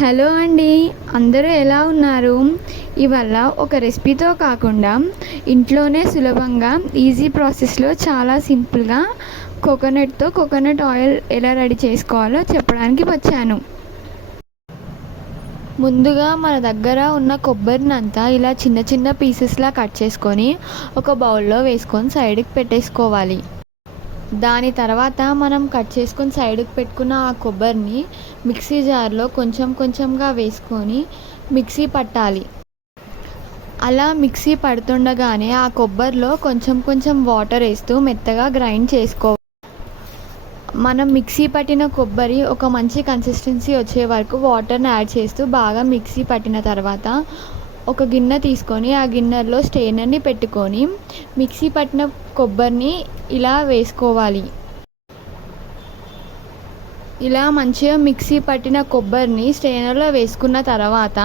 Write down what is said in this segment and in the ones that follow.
Hello అండి, అందరూ ఎలా ఉన్నారు? ఇవాళ ఒక రెసిపీతో కాకుండా ఇంట్లోనే సులభంగా ఈజీ ప్రాసెస్లో చాలా సింపుల్గా కోకోనట్ ఆయిల్ ఎలా రెడీ చేసుకోవాలో చెప్పడానికి వచ్చాను. ముందుగా మన దగ్గర ఉన్న కొబ్బరినంతా ఇలా చిన్న చిన్న పీసెస్లా కట్ చేసుకొని ఒక బౌల్లో వేసుకొని సైడ్కి పెట్టేసుకోవాలి. దాని తర్వాత మనం కట్ చేసుకొని సైడ్కి పెట్టుకున్న ఆ కొబ్బరిని మిక్సీ జార్లో కొంచెం కొంచెంగా వేసుకొని మిక్సీ పట్టాలి. అలా మిక్సీ పడుతుండగానే ఆ కొబ్బరిలో కొంచెం కొంచెం వాటర్ వేస్తూ మెత్తగా గ్రైండ్ చేసుకోవాలి. మనం మిక్సీ పట్టిన కొబ్బరి ఒక మంచి కన్సిస్టెన్సీ వచ్చే వరకు వాటర్ని యాడ్ చేస్తూ బాగా మిక్సీ పట్టిన తర్వాత ఒక గిన్నె తీసుకొని ఆ గిన్నెలో స్ట్రెయినర్ని పెట్టుకొని మిక్సీ పట్టిన కొబ్బరిని ఇలా వేసుకోవాలి. ఇలా మంచిగా మిక్సీ పట్టిన కొబ్బరిని స్ట్రెయినర్లో వేసుకున్న తర్వాత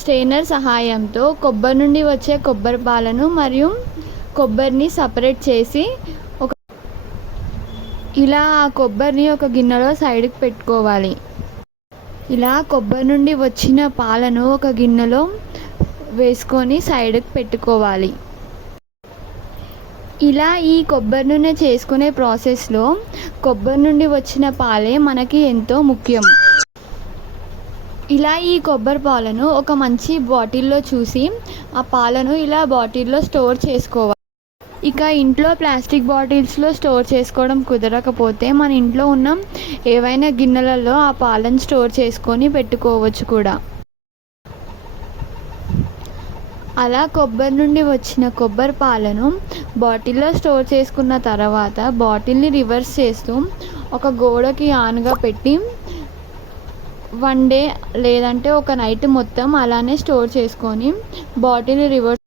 స్ట్రెయినర్ సహాయంతో కొబ్బరి నుండి వచ్చే కొబ్బరి పాలను మరియు కొబ్బరిని సపరేట్ చేసి ఇలా ఆ కొబ్బరిని ఒక గిన్నెలో సైడ్కి పెట్టుకోవాలి. ఇలా కొబ్బరి నుండి వచ్చిన పాలను ఒక గిన్నెలో వేసుకొని సైడ్కి పెట్టుకోవాలి. ఇలా ఈ కొబ్బరి నూనె చేసుకునే ప్రాసెస్లో కొబ్బరి నుండి వచ్చిన పాలే మనకి ఎంతో ముఖ్యం. ఇలా ఈ కొబ్బరి పాలను ఒక మంచి బాటిల్లో చూసి ఆ పాలను ఇలా బాటిల్లో స్టోర్ చేసుకోవాలి. ఇక ఇంట్లో ప్లాస్టిక్ బాటిల్స్లో స్టోర్ చేసుకోవడం కుదరకపోతే మన ఇంట్లో ఉన్న ఏవైనా గిన్నెలలో ఆ పాలను స్టోర్ చేసుకొని పెట్టుకోవచ్చు కూడా. అలా కొబ్బరి నుండి వచ్చిన కొబ్బరి పాలను బాటిల్లో స్టోర్ చేసుకున్న తర్వాత బాటిల్ని రివర్స్ చేస్తూ ఒక గోడకి ఆన్గా పెట్టి 1 డే లేదంటే ఒక నైట్ మొత్తం అలానే స్టోర్ చేసుకొని బాటిల్ని రివర్స్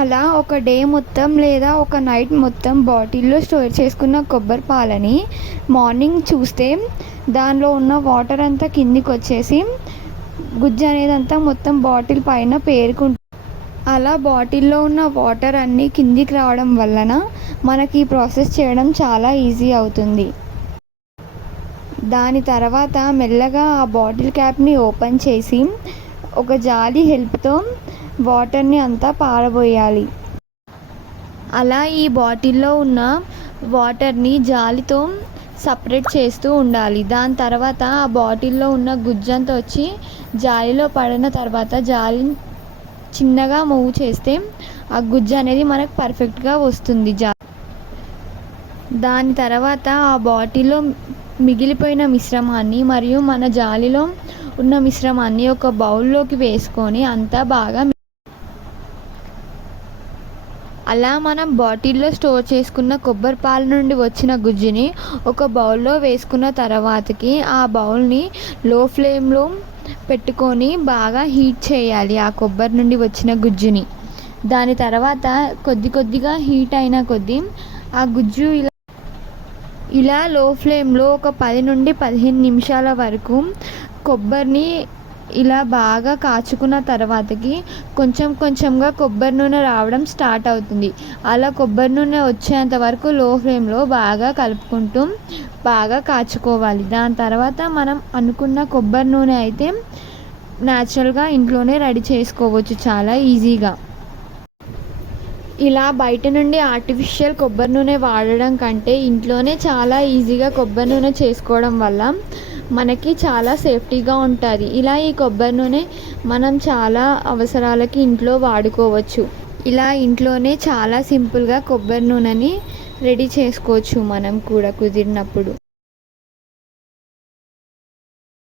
అలా ఒక డే మొత్తం లేదా ఒక నైట్ మొత్తం బాటిల్లో స్టోర్ చేసుకున్న కొబ్బరి పాలని మార్నింగ్ చూస్తే దానిలో ఉన్న వాటర్ అంతా కిందికి వచ్చేసి గుజ్జు అనేది అంతా మొత్తం బాటిల్ పైన పేరుకుంటుంది. అలా బాటిల్లో ఉన్న వాటర్ అన్నీ కిందికి రావడం వలన మనకి ఈ ప్రాసెస్ చేయడం చాలా ఈజీ అవుతుంది. దాని తర్వాత మెల్లగా ఆ బాటిల్ క్యాప్ని ఓపెన్ చేసి ఒక జాలి హెల్ప్తో వాటర్ని అంతా పారబోయాలి. అలా ఈ బాటిల్లో ఉన్న వాటర్ని జాలితో సపరేట్ చేస్తూ ఉండాలి. దాని తర్వాత ఆ బాటిల్లో ఉన్న గుజ్జంతా వచ్చి జాలిలో పడిన తర్వాత జాలిని చిన్నగా మూవ్ చేస్తే ఆ గుజ్జు అనేది మనకు పర్ఫెక్ట్గా వస్తుంది. దాని తర్వాత ఆ బాటిల్లో మిగిలిపోయిన మిశ్రమాన్ని మరియు మన జాలిలో ఉన్న మిశ్రమాన్ని ఒక బౌల్లోకి వేసుకొని అంతా బాగా అలా మనం బాటిల్లో స్టోర్ చేసుకున్న కొబ్బరి పాల నుండి వచ్చిన గుజ్జుని ఒక బౌల్లో వేసుకున్న తర్వాతకి ఆ బౌల్ని లో ఫ్లేమ్లో పెట్టుకొని బాగా హీట్ చేయాలి ఆ కొబ్బరి నుండి వచ్చిన గుజ్జుని. దాని తర్వాత కొద్దిగా హీట్ అయిన కొద్దీ ఆ గుజ్జు ఇలా లో ఫ్లేమ్లో ఒక 10 నుండి 15 నిమిషాల వరకు కొబ్బరిని ఇలా బాగా కాచుకున్న తర్వాతకి కొంచెం కొంచెంగా కొబ్బరి నూనె రావడం స్టార్ట్ అవుతుంది. అలా కొబ్బరి నూనె వచ్చేంత వరకు లో ఫ్లేమ్లో బాగా కలుపుకుంటూ బాగా కాచుకోవాలి. దాని తర్వాత మనం అనుకున్న కొబ్బరి నూనె అయితే న్యాచురల్గా ఇంట్లోనే రెడీ చేసుకోవచ్చు చాలా ఈజీగా. ఇలా బయట నుండి ఆర్టిఫిషియల్ కొబ్బరి నూనె వాడడం కంటే ఇంట్లోనే చాలా ఈజీగా కొబ్బరి నూనె చేసుకోవడం వల్ల మనకి చాలా సేఫ్టీగా ఉంటుంది. ఇలా ఈ కొబ్బరి నూనె మనం చాలా అవసరాలకి ఇంట్లో వాడుకోవచ్చు. ఇలా ఇంట్లోనే చాలా సింపుల్గా కొబ్బరి నూనెని రెడీ చేసుకోవచ్చు మనం కూడా కుదిరినప్పుడు.